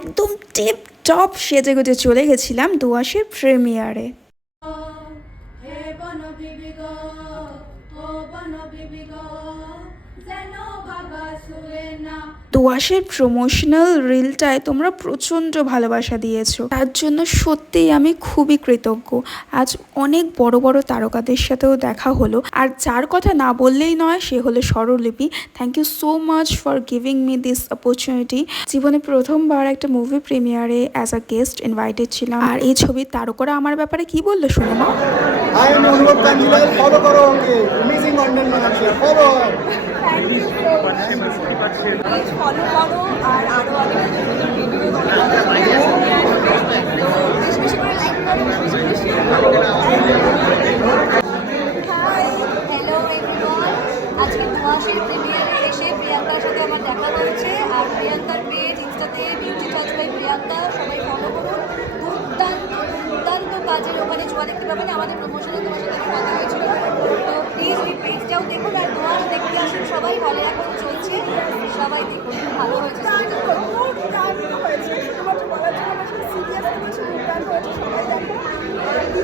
একদম tip top সেজে গুজে চলে গেছিলাম দুয়াশের প্রিমিয়ারে। দুয়াশের প্রমোশনাল রিলটায় তোমরা প্রচণ্ড ভালোবাসা দিয়েছো, তার জন্য সত্যিই আমি খুবই কৃতজ্ঞ। আজ অনেক বড় বড় তারকাদের সাথেও দেখা হলো, আর যার কথা না বললেই নয় সে হলো স্বরলিপি। Thank you so much for giving me this opportunity. জীবনে প্রথমবার একটা মুভি প্রিমিয়ারে অ্যাজ আ গেস্ট ইনভাইটেড ছিলাম, আর এই ছবির তারকারা আমার ব্যাপারে কি বললো শুনে নাও। ফলো করো আর আরো অনেক সুন্দর ভিডিও বেশি বেশি করে লাইক করো, বেশি বেশি শেয়ার করো। Hi, hello everyone. আজকে দুয়াশের প্রিমিয়ারে এসে প্রিয়াঙ্কার সাথে আমার দেখা হয়েছে। আর প্রিয়াঙ্কার পেজ ইনস্টাতে বিউটি টাচ বাই প্রিয়াঙ্কা, সবাই ফলো করুন। দুর্দান্ত দুর্দান্ত কাজের ওখানে ছোঁয়া দেখতে পাবেন। আমাদের প্রমোশনে তোমার সাথে আমার কথা হয়েছিল, তো প্লিজ ওই পেজটাও দেখুন। আর দুয়াশ দেখতে আসুন সবাই, হলে এখন চলছে, সবাই দেখুন, খুব ভালো হয়েছে। শুধুমাত্র বলার জন্য সিরিয়াস কিছু দুর্দান্ত হয়েছে, সবাই দেখো।